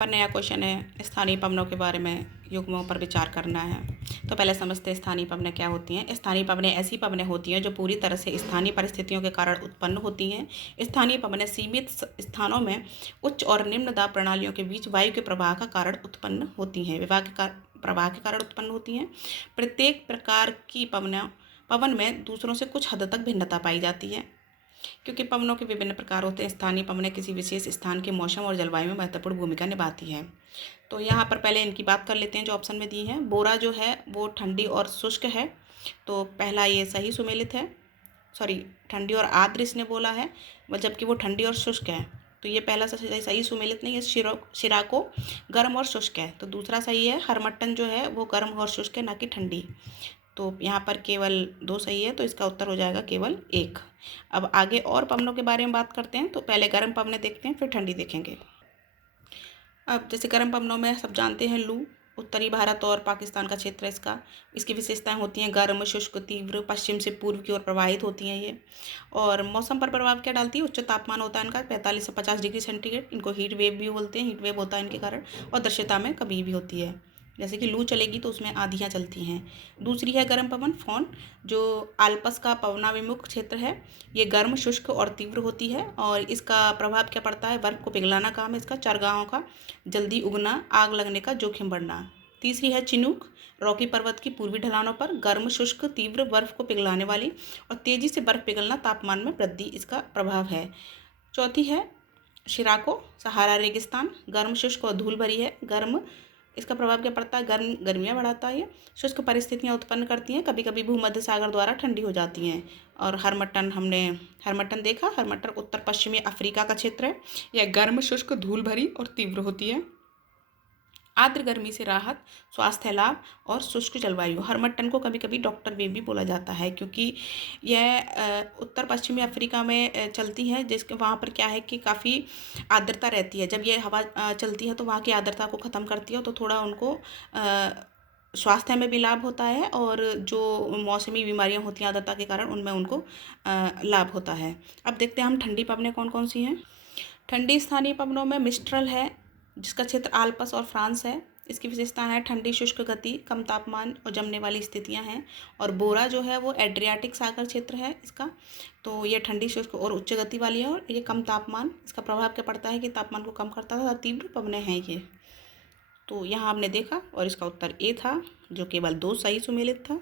पर नया क्वेश्चन है स्थानीय पवनों के बारे में युग्मों पर विचार करना है। तो पहले समझते हैं स्थानीय पवनें क्या होती हैं। स्थानीय पवनें ऐसी पवनें होती हैं जो पूरी तरह से स्थानीय परिस्थितियों के कारण उत्पन्न होती हैं। स्थानीय पवनें सीमित स्थानों में उच्च और निम्न दाब प्रणालियों के बीच वायु के प्रवाह का कारण उत्पन्न होती हैं प्रवाह के कारण उत्पन्न होती हैं। प्रत्येक प्रकार की पवन में दूसरों से कुछ हद तक भिन्नता पाई जाती है। क्योंकि पवनों के विभिन्न प्रकार होते हैं, स्थानीय पवनें किसी विशेष स्थान के मौसम और जलवायु में महत्वपूर्ण भूमिका निभाती हैं। तो यहाँ पर पहले इनकी बात कर लेते हैं जो ऑप्शन में दी है। बोरा जो है वो ठंडी और शुष्क है, तो पहला ये सही सुमेलित है। ठंडी और आर्द्र इसने बोला है, जबकि वो ठंडी और शुष्क है, तो ये पहला सही सुमेलित नहीं है। शिराको गर्म और शुष्क है, तो दूसरा सही है। हरमट्टन जो है वो गर्म और शुष्क है, ना कि ठंडी। तो यहाँ पर केवल 2 सही है, तो इसका उत्तर हो जाएगा केवल 1। अब आगे और पवनों के बारे में बात करते हैं। तो पहले गर्म पवनें देखते हैं, फिर ठंडी देखेंगे। अब जैसे गर्म पवनों में सब जानते हैं लू, उत्तरी भारत और पाकिस्तान का क्षेत्र है इसकी विशेषताएं होती हैं गर्म, शुष्क, तीव्र, पश्चिम से पूर्व की ओर प्रवाहित होती हैं ये। और मौसम पर प्रभाव क्या डालती है? उच्च तापमान होता है इनका 45 से 50 डिग्री सेंटीग्रेड। इनको हीट वेव भी बोलते हैं, हीट वेव होता है इनके कारण। और दृश्यता में कमी भी होती है, जैसे कि लू चलेगी तो उसमें आंधियाँ चलती हैं। दूसरी है गर्म पवन फोन, जो आल्प्स का पवनाभिमुख क्षेत्र है। ये गर्म, शुष्क और तीव्र होती है, और इसका प्रभाव क्या पड़ता है? बर्फ को पिघलाना काम है इसका, चरगाहों का जल्दी उगना, आग लगने का जोखिम बढ़ना। तीसरी है चिनूक, रॉकी पर्वत की पूर्वी ढलानों पर गर्म, शुष्क, तीव्र, बर्फ को पिघलाने वाली और तेजी से बर्फ पिघलना, तापमान में वृद्धि इसका प्रभाव है। चौथी है शिराको, सहारा रेगिस्तान, गर्म, शुष्क और धूल भरी है। गर्म, इसका प्रभाव क्या पड़ता है? गर्मियाँ बढ़ाता है। शुष्क परिस्थितियाँ उत्पन्न करती हैं, कभी कभी भूमध्य सागर द्वारा ठंडी हो जाती हैं। और हरमट्टन देखा, हरमट्टन उत्तर पश्चिमी अफ्रीका का क्षेत्र है। यह गर्म, शुष्क, धूल भरी और तीव्र होती है। आर्द्र गर्मी से राहत, स्वास्थ्य लाभ और शुष्क जलवायु। हरमट्टन को कभी कभी डॉक्टर वेव भी बोला जाता है, क्योंकि यह उत्तर पश्चिमी अफ्रीका में चलती है, जिसके वहाँ पर क्या है कि काफ़ी आर्द्रता रहती है। जब ये हवा चलती है तो वहाँ की आर्द्रता को ख़त्म करती है, तो थोड़ा उनको स्वास्थ्य में भी लाभ होता है, और जो मौसमी बीमारियाँ होती हैं आर्द्रता के कारण, उनमें उनको लाभ होता है। अब देखते हैं हम ठंडी पवनें कौन कौन सी हैं। ठंडी स्थानीय पवनों में मिस्ट्रल है, जिसका क्षेत्र आल्प्स और फ्रांस है। इसकी विशेषता है ठंडी शुष्क गति, कम तापमान और जमने वाली स्थितियां हैं। और बोरा जो है वो एड्रियाटिक सागर क्षेत्र है इसका, तो ये ठंडी शुष्क और उच्च गति वाली है, और ये कम तापमान, इसका प्रभाव क्या पड़ता है कि तापमान को कम करता था। तीव्र पवनें हैं ये। तो यहाँ आपने देखा, और इसका उत्तर ए था, जो केवल 2 सही सुमेलित था।